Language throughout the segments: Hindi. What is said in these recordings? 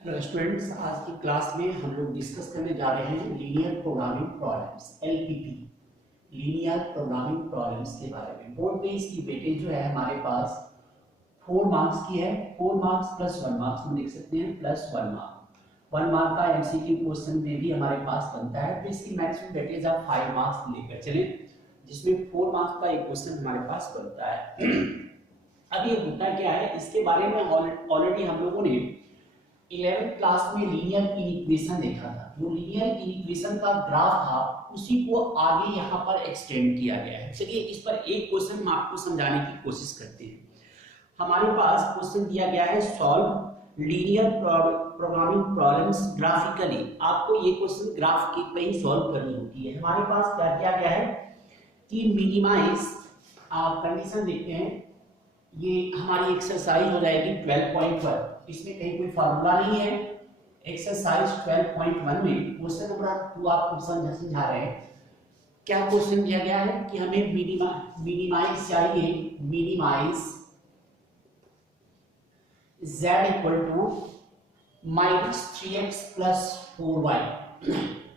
हेलो स्टूडेंट्स, आज की क्लास में हम लोग डिस्कस करने जा रहे हैं linear programming problems LPP, linear programming problems के बारे में। बोर्ड पे इसकी वेटेज जो है हमारे पास 4 मार्क्स की है। 4 मार्क्स प्लस 1 मार्क्स हम लिख सकते हैं, प्लस 1 मार्क। 1 मार्क का एमसीक्यू क्वेश्चन में भी हमारे पास बनता है, तो इसकी मैक्सिमम वेटेज आप 5 मार्क्स लेकर चले, जिसमें 4 मार्क्स का एक क्वेश्चन हमारे पास बनता है। अब ये होता क्या है, इसके बारे में ऑलरेडी हम लोगों ने 11th क्लास में लीनियर इक्वेशन देखा था। जो लीनियर इक्वेशन का ग्राफ था उसी को आगे यहाँ पर एक्सटेंड किया गया है। चलिए इस पर एक क्वेश्चन हम आपको समझाने की कोशिश करते हैं। हमारे पास क्वेश्चन दिया गया है, solve linear programming problems graphically. आपको ये क्वेश्चन ग्राफ के पे ही सॉल्व करनी होती है। हमारे पास क्या दिया गया है कि मिनिमाइज, कंडीशन देखते हैं, ये हमारी एक्सरसाइज हो जाएगी 12.1। इसमें कहीं कोई फार्मूला नहीं है। एक्सरसाइज 12.1 में क्वेश्चन नंबर 2 आपको समझा रहे हैं। क्या क्वेश्चन दिया गया है कि हमें मिनिमाइज चाहिए, minimise z equal to -3x plus 4y।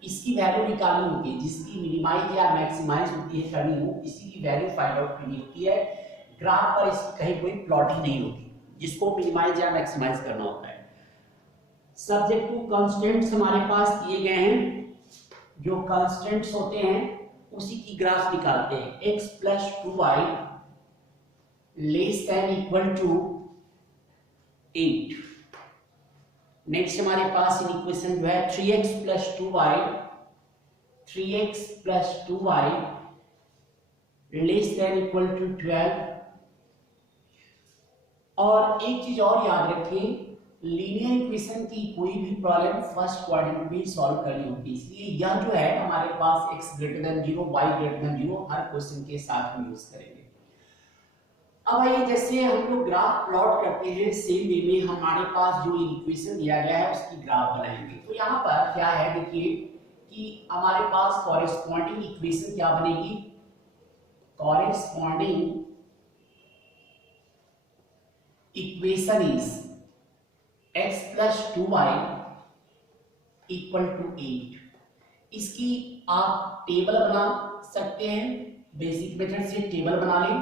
इसकी वैल्यू निकालनी होती है, जिसकी मिनिमाइज या मैक्सिमाइज होती है करनी हो, इसी की वैल्यू फाइंड आउट करनी होती है। ग्राफ पर इसकी कहीं कोई प्लॉटिंग नहीं होती, जिसको मिनिमाइज या मैक्सिमाइज करना होता है। सब्जेक्ट टू कांस्टेंट्स हमारे पास दिए गए हैं। जो कांस्टेंट्स होते हैं उसी की ग्राफ निकालते हैं। x plus 2y less than equal to 8। Next हमारे पास इन इक्वेशन जो है 3x plus 2y, 3x plus 2y less than equal to 12। और एक चीज और याद रखिए, लीनियर इक्वेशन की कोई भी प्रॉब्लम फर्स्ट क्वाड्रेंट में सॉल्व करनी होती है, इसलिए यह जो है हमारे पास x greater than 0, y greater than 0 हर क्वेश्चन के साथ हम यूज करेंगे। अब आइए, जैसे हम लोग ग्राफ प्लॉट करते हैं, सेम वे में हमारे पास जो इक्वेशन दिया गया है उसकी ग्राफ बनाएंगे। तो यहाँ पर क्या है, देखिए कि हमारे पास कॉरेस्पॉन्डिंग इक्वेशन क्या बनेगी, corresponding equation is x plus 2y equal to 8। इसकी आप टेबल बना सकते हैं, बेसिक मेथड से टेबल बना लें।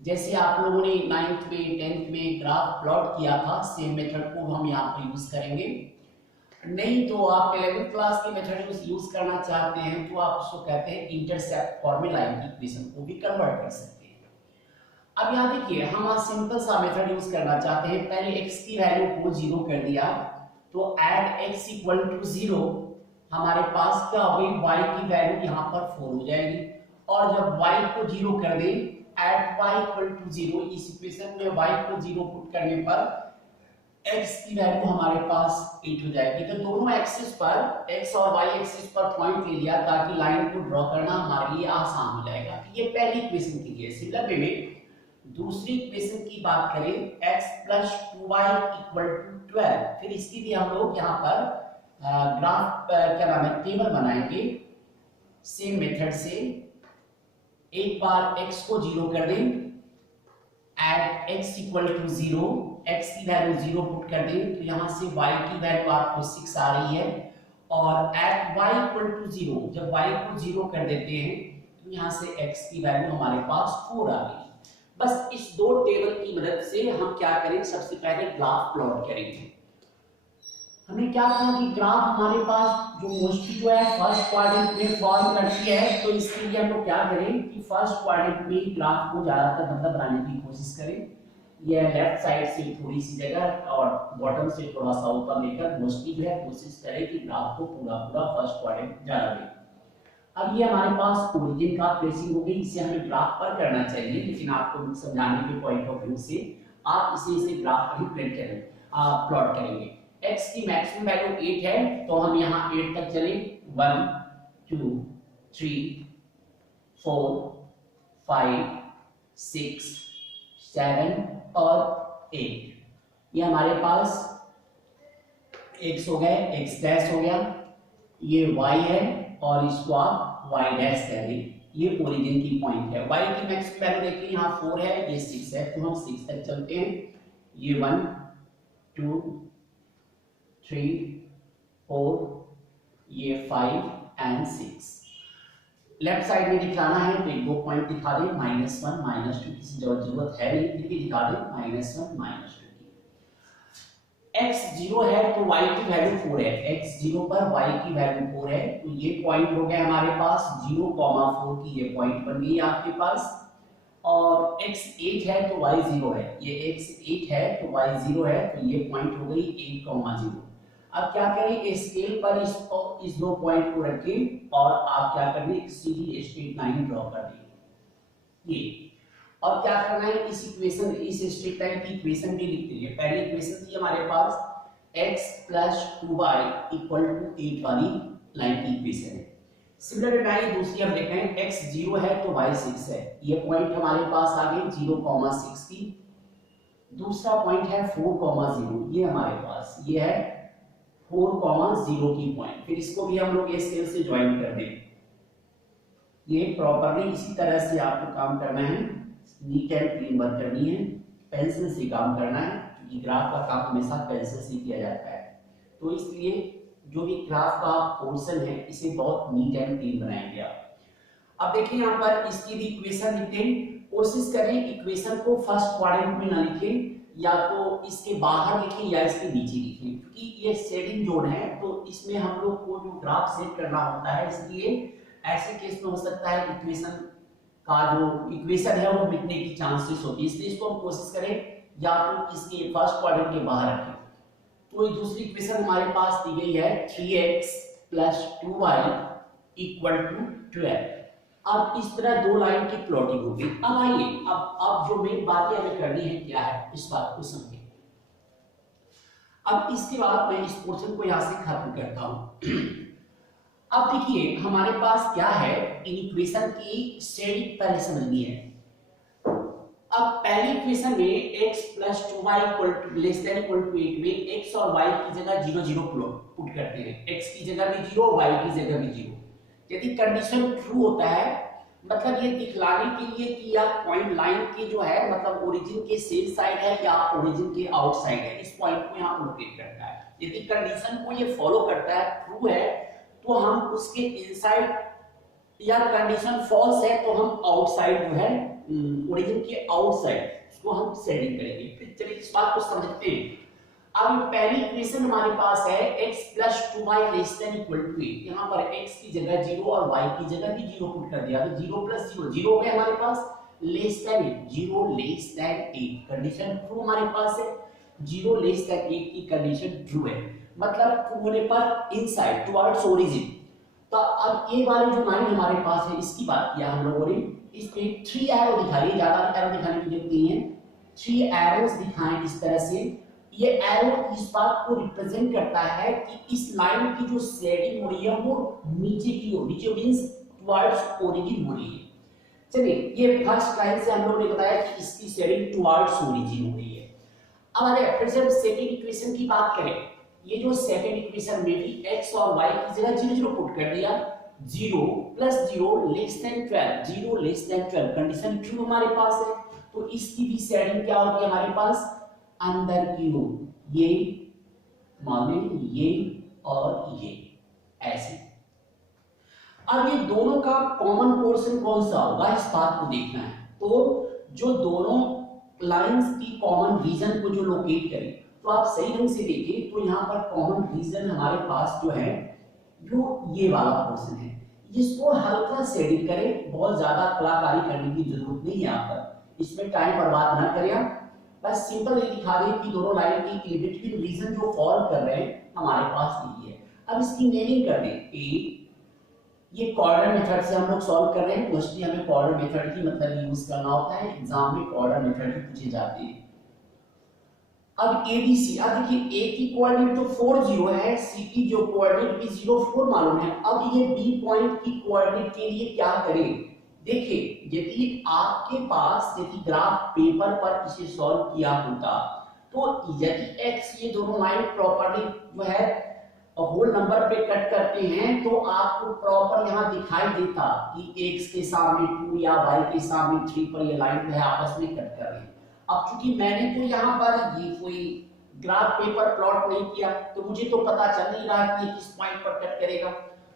जैसे आप लोगों ने 9th में 10th में ग्राफ प्लॉट किया था, सेम मेथड को हम यहाँ पर यूज करेंगे। नहीं तो आप 11th क्लास की मेथड यूज करना चाहते हैं तो आप उसको कहते हैं इंटरसेप्ट फॉर्मूला इक्वेशन को भी कन्वर्ट कर सकते हैं। अब यहाँ देखिए, हम आज सिंपल सा मेथड यूज करना चाहते हैं। पहले x की वैल्यू को 0 कर दिया, तो एट x इक्वल टू 0 हमारे पास क्या होगी, y की वैल्यू यहाँ पर 4 हो जाएगी। और जब y को 0 कर दें, एट y इक्वल टू 0, इस इक्वेशन में y को 0 पुट करने पर x की वैल्यू हमारे पास 8 हो जाएगी। तो दोनों एक्सिस पर, x और y एक्सिस पर पॉइंट ले लिया ताकि लाइन को ड्रॉ करना हमारे लिए आसान हो जाएगा। तो ये पहली इक्वेशन की है। सिमिलर वे में दूसरी इक्वेशन की बात करें, x plus 2y equal to 12। फिर इसकी भी हम लोग यहाँ पर ग्राफ क्या नाम है, टेबल बनाएंगे सेम मेथड से। एक बार x को 0 कर दें, at x equal to 0, x की वैल्यू 0 पुट कर दें, तो यहाँ से y की वैल्यू आपको 6 आ रही है। और एट y इक्वल टू 0, जब y को 0 कर देते हैं तो यहाँ से x की वैल्यू हमारे पास 4 आ गई। बस इस दो टेबल की मदद से हम क्या करेंगे, सबसे पहले ग्राफ प्लॉट करेंगे। हमने क्या कहा कि ग्राफ हमारे पास जो मोस्टली जो है फर्स्ट क्वाड्रेंट में फॉर्म करती है, तो इसके लिए हम लोग क्या करें कि फर्स्ट क्वाड्रेंट में ग्राफ को ज्यादातर मतलब बनाने की कोशिश करें। ये लेफ्ट साइड से थोड़ी सी जगह और बॉटम से थोड़ा सा ऊपर लेकर मोस्टली जो है कोशिश करें कि ग्राफ को पूरा पूरा फर्स्ट क्वाड्रेंट ज्यादा दें। अब ये हमारे पास ओरिजिन का प्लेसिंग हो गई, इसे हमें ग्राफ पर करना चाहिए, लेकिन आपको समझाने के पॉइंट ऑफ व्यू से आप इसे ग्राफ पर ही प्रिंट करेंगे, प्लॉट करेंगे। x की मैक्सिमम वैल्यू 8 है, तो हम यहाँ 8 तक चले। 1 2 3 4 5 6 7 और 8। ये हमारे पास x हो गए, x डैश हो गया, ये y है और इसको आप y डैश कह दें। ये ओरिजिन की पॉइंट है। y की मैक्सिमम वैल्यू देखिए, यहाँ 4 है, ये 6 है, तो हम 6 तक चलते हैं। ये 1 2 3 4, ये 5 एंड 6। लेफ्ट साइड में दिखाना है तो एक दो पॉइंट दिखा दे, -1 -2, किसी जरूरत है नहीं, फिर भी दिखा दे -1 -2 की। x 0 है तो y की वैल्यू 4 है, x 0 पर y की वैल्यू 4 है, तो ये पॉइंट हो गया हमारे पास 0,4 की ये पॉइंट बन गई आपके पास। और x 8 है तो y 0 है, ये x 8 है तो y 0 है, तो ये पॉइंट हो गई 8,0। अब क्या करें, स्केल पर इस दो पॉइंट को रखें और आप क्या करेंगे, एक सीधी स्ट्रेट लाइन ड्रॉ कर देंगे ये। और क्या करना है, इस इक्वेशन, इस स्ट्रेट लाइन की इक्वेशन भी लिख दीजिए। पहली इक्वेशन थी हमारे पास x + 2y = 8 वाली लाइन की इक्वेशन है। सिमिलर लाइन दूसरी हम देखें, x 0 है तो y 6 है, ये पॉइंट हमारे पास आ गए 0,6 की। दूसरा पॉइंट है 4,0, ये हमारे पास ये है 4,0 की पॉइंट। फिर इसको भी हम लोग स्केल से ज्वाइन कर दें। ये प्रॉपर्ली इसी तरह से आपको काम करना है, नीट एंड क्लीन वर्क करनी है, पेंसिल से काम करना है, क्योंकि ग्राफ का काम हमेशा पेंसिल से किया जाता है। तो इसलिए जो भी ग्राफ का पोर्शन है इसे बहुत नीट एंड क्लीन बनाएंगे आप। अब देखिए यहाँ पर इसकी भी इक्वेशन लिखते हैं। कोशिश करें इक्वेशन को फर्स्ट क्वाड्रेंट में ना लिखें, या तो इसके बाहर लिखें या इसके नीचे लिखें, क्योंकि ये शेडिंग जोन है तो इसमें हम लोग को जो ग्राफ सेट करना होता है, इसलिए ऐसे केस में हो सकता है इक्वेशन का जो इक्वेशन है वो मिटने की चांसेस होती है, इसलिए इसको हम कोशिश करें या तो इसके फर्स्ट क्वाड्रेंट के बाहर रखें। तो ये दूसरी इक्वेशन हमारे पास दी गई है 3x + 2y = 12। अब इस तरह दो लाइन की प्लॉटिंग होगी। अब आइए अब जो मेन बातें हमें करनी है क्या है, इस बात को समझें। अब इसके बाद मैं इस पोर्शन को यहां से खत्म करता हूं। अब देखिए हमारे पास क्या है, इन इक्वेशन की शेडिंग पहले समझनी है। अब पहली इक्वेशन में x + 2y ≤ 8 में x और y की जगह 0 0 पुट करते हैं, x की जगह भी 0, y की जगह भी 0। यदि कंडीशन ट्रू होता है, मतलब ये दिखलाने के लिए कि यह पॉइंट लाइन की जो है मतलब ओरिजिन के सेम साइड है या ओरिजिन के आउटसाइड है, इस पॉइंट को यहाँ लोकेट करता है। यदि कंडीशन को ये फॉलो करता है, ट्रू है, तो हम उसके इनसाइड, या कंडीशन फॉल्स है तो हम आउटसाइड जो है ओरिजिन के आउटसाइड उसको हम शेडिंग करेंगे। फिर चलिए इस बात को समझते हैं। अब पहली इक्वेशन हमारे पास है x + 2y ≤ 8। यहाँ पर x की जगह 0 और y की जगह भी 0 पुट कर दिया, तो 0 + 0 0 हो गया हमारे पास, <8 0 <8 कंडीशन ट्रू हमारे पास है, 0 <8 की कंडीशन ट्रू है, मतलब ट्रू होने पर इनसाइड टुवर्ड्स ओरिजिन। तो अब ये वाली जो लाइन हमारे पास है इसकी बात किया हम लोगों ने, इस पे 3 एरो दिखाइए, ज्यादा एरो दिखाने की जरूरत नहीं है, 3 एरोस दिखाएं इस तरह से। ये एरो इस बात को रिप्रेजेंट करता है कि इस लाइन की जो शेडिंग हो रही है वो नीचे की ओर, नीचे मींस टुवर्ड्स ओरिजिन हो रही है। चलिए ये फर्स्ट लाइन से हम लोगों ने बताया कि इसकी शेडिंग टुवर्ड्स ओरिजिन हो रही है। अब आगे फिर से हम सेकंड इक्वेशन की बात करें, ये जो सेकंड इक्वेशन में भी x और y की जगह 0 0 पुट कर दिया, 0 + 0 <12 0 <12 कंडीशन ट्रू हमारे पास है, तो इसकी भी शेडिंग क्या होगी हमारे पास, अंदर की ओर, ये माने ये और ये ऐसे। अब ये दोनों का कॉमन पोर्शन कौन सा होगा इस बात को देखना है। तो जो दोनों लाइंस की कॉमन रीजन को जो लोकेट करें, तो आप सही ढंग से देखिए तो यहाँ पर कॉमन रीजन हमारे पास जो है जो ये वाला पोर्शन है, इसको हल्का शेडिंग करें, बहुत ज्यादा कलाकारी करने की जरूरत नहीं है यहाँ पर, इसमें टाइम बर्बाद ना करें, बस सिंपल ये दिखा दें कि दोनों लाइन की इन बिटवीन रीजन जो फॉल कर रहे हैं हमारे पास यही है। अब इसकी नेमिंग कर दें, ये कॉर्डर मेथड से हम लोग सॉल्व कर रहे हैं, मोस्टली हमें कॉर्डर मेथड की मतलब यूज करना होता है, एग्जाम में कॉर्डर मेथड भी पूछे जाते हैं। अब ABC, अब देखिए A की कोऑर्डिनेट तो 4 0 है, C की जो कोऑर्डिनेट भी 0 4 मालूम है। अब ये B पॉइंट की कोऑर्डिनेट के लिए क्या करें, देखिए यदि आपके पास यदि ग्राफ पेपर पर इसे सॉल्व किया होता, तो यदि x ये दोनों लाइन प्रॉपर्ली जो है होल नंबर पे कट करते हैं तो आपको प्रॉपर यहाँ दिखाई देता कि x के सामने 2 या y के सामने 3 पर ये लाइन है आपस में कट कर रही है। अब चूंकि मैंने तो यहाँ पर ये कोई ग्राफ पेपर प्लॉट नहीं किया तो मुझे तो पता चल नहीं रहा कि ये किस पॉइंट पर कट करेगा।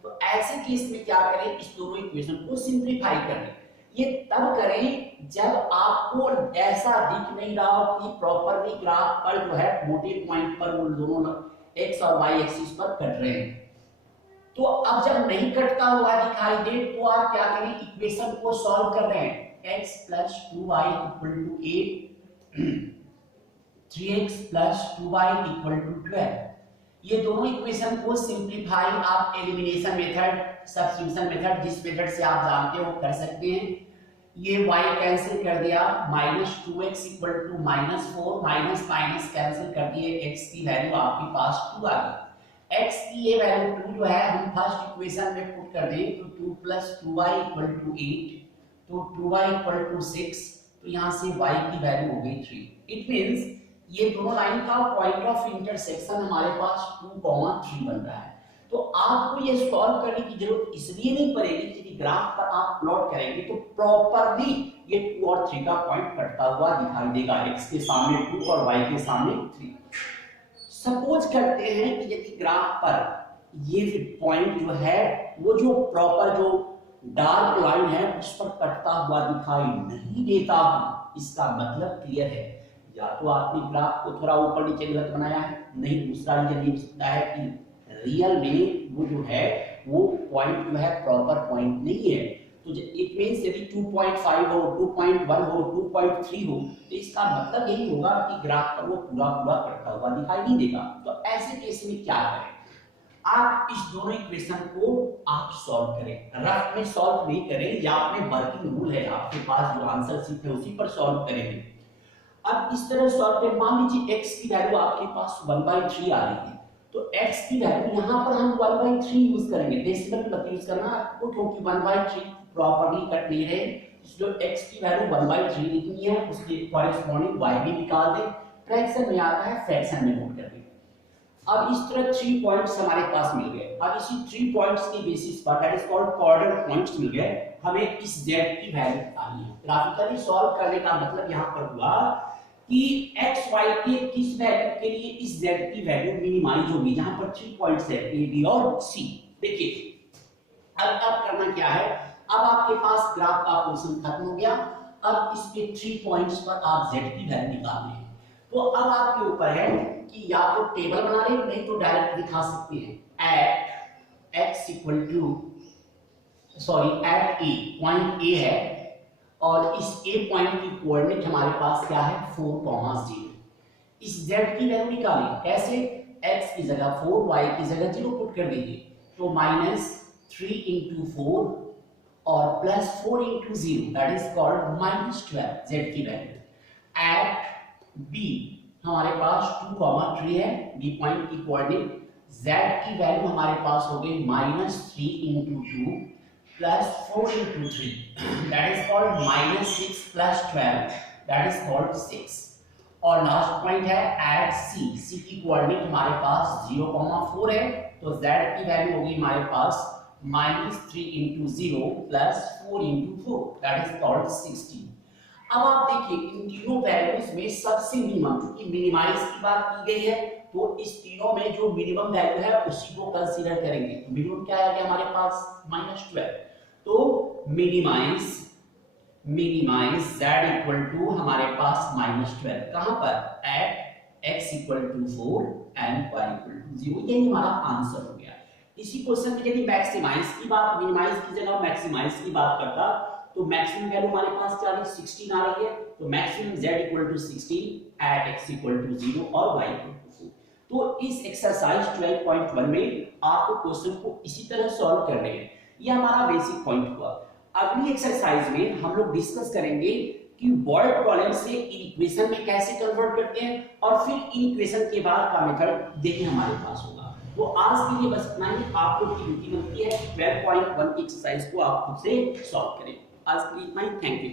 तो ऐसे केस में क्या करें, इस दोनों इक्वेशन को सिंपलीफाई करें। ये तब करें जब आपको ऐसा दिख नहीं रहा हो कि प्रॉपरली ग्राफ पर जो है मोटे पॉइंट पर वो दोनों एक्स और वाई एक्सिस पर कट रहे हैं। तो अब जब नहीं कटता हुआ दिखाई दे तो आप क्या करें, इक्वेशन को सॉल्व कर रहे हैं। x + 2y = 8, 3x + 2y = 12। ये दोनों इक्वेशन को सिंपलीफाई आप एलिमिनेशन मेथड, सब्स्टिट्यूशन मेथड, जिस मेथड से आप जानते हो कर सकते हैं। ये y कैंसिल कर दिया, -2x = -4, माइनस माइनस कैंसिल कर दिए, x की वैल्यू आपके पास 2 आ गई। x की ये वैल्यू 2 जो है हम फर्स्ट इक्वेशन में पुट कर दें तो 2 + 2y = 8, तो 2y = 6, तो यहाँ से y की वैल्यू हो गई 3। इट मींस ये दोनों लाइन का पॉइंट ऑफ इंटरसेक्शन हमारे पास 2,3 बन रहा है। तो आपको ये सॉल्व करने की जरूरत इसलिए नहीं पड़ेगी कि ग्राफ पर आप प्लॉट करेंगे तो प्रॉपरली ये 2 और 3 का पॉइंट कटता हुआ दिखाई देगा, x के सामने 2 और y के सामने 3। सपोज करते हैं कि यदि ग्राफ पर ये पॉइंट जो है वो जो प्रॉपर जो डार्क लाइन है उस पर कटता हुआ दिखाई नहीं देता, इसका मतलब क्लियर है, या तो आपने ग्राफ को थोड़ा ऊपर नीचे गलत बनाया है, नहीं दूसरा रीजन ये सकता है कि रियल में वो जो है वो पॉइंट जो है प्रॉपर पॉइंट नहीं है। तो इट मींस यदि 2.5 हो, 2.1 हो, 2.3 हो तो इसका मतलब यही होगा कि ग्राफ पर वो पूरा पूरा कटता हुआ दिखाई नहीं देगा। तो ऐसे केस में क्या करें, आप इस दोनों इक्वेशन को आप सॉल्व करें, रफ में सॉल्व नहीं करें, या अपने वर्किंग रूल है आपके पास जो आंसर शीट है उसी पर सॉल्व करेंगे। अब इस तरह सॉल्व करें, मान लीजिए x की वैल्यू आपके पास 1/3 आ रही है, तो x की वैल्यू यहाँ पर हम 1/3 यूज करेंगे, डेसिमल मत यूज करना आपको, क्योंकि 1/3 प्रॉपर्ली कट नहीं रहे, इसलिए x की वैल्यू 1/3 लिखनी है, उसके कॉरेस्पॉन्डिंग y भी निकाल दें, फ्रैक्शन में आता है फ्रैक्शन में नोट कर दें। अब इस तरह 3 पॉइंट्स हमारे पास मिल गए। अब इसी 3 पॉइंट्स के बेसिस पर, that is called coordinate points मिल गए, हमें इस z की वैल्यू निकालनी है। ग्राफिकली सॉल्व करने का मतलब यहाँ पर हुआ कि x y के किस वैल्यू के लिए इस z की वैल्यू मिनिमाइज होगी, जहां पर 3 पॉइंट्स है a b और c। देखिए अब करना क्या है, अब आपके पास ग्राफ का पोर्शन खत्म हो गया, अब इसके 3 पॉइंट्स पर आप z की वैल्यू निकालनी है। तो अब आपके ऊपर है कि या तो टेबल बना लें, नहीं तो डायरेक्ट दिखा सकते हैं। At x at a, point a है और इस a पॉइंट की कोऑर्डिनेट हमारे पास क्या है 4,0। इस z की वैल्यू निकालें, कैसे, x की जगह 4, y की जगह 0 पुट कर दीजिए, तो -3 × 4 और +4 × 0, दैट इज कॉल्ड -12 z की वैल्यू। एट b हमारे पास 2,3 है, b पॉइंट की कोऑर्डिनेट, z की वैल्यू हमारे पास हो गई -3 × 2 +4 × 3, that is called -6 + 12, that is called 6। और लास्ट पॉइंट है एट c की कोऑर्डिनेट हमारे पास 0,4 है, तो z की वैल्यू होगी हमारे पास -3 × 0 +4 × 4, that is called 16। अब आप देखिए इन तीनों वैल्यूज में सबसे मिनिमम, क्योंकि मिनिमाइज की बात की गई है तो इस तीनों में जो मिनिमम वैल्यू है उसी को कंसीडर करेंगे। तो मिनिमम क्या है हमारे पास -12, तो मिनिमाइज z = हमारे पास -12, कहां पर, एट x = 4 एंड y = 0, यही हमारा आंसर हो गया। इसी क्वेश्चन में यदि मैक्सिमाइज की बात, मिनिमाइज की जगह मैक्सिमाइज की बात करता तो मैक्सिमम वैल्यू हमारे पास क्या है 16 आ रही है, तो मैक्सिमम z = 16 एट x = 0 और y = 4। तो इस एक्सरसाइज 12.1 में आपको क्वेश्चन को इसी तरह सॉल्व करने हैं, ये हमारा बेसिक पॉइंट हुआ। अगली एक्सरसाइज में हम लोग डिस्कस करेंगे कि बॉयड प्रॉब्लम से इक्वेशन में कैसे कन्वर्ट करते हैं और फिर इक्वेशन के बाद का मेथड देखिए हमारे पास होगा। तो आज के लिए बस इतना ही, आपको ड्यूटी बनती है 12.1 की एक्सरसाइज को आप खुद से सॉल्व करें। आज के लिए इतना ही, थैंक यू।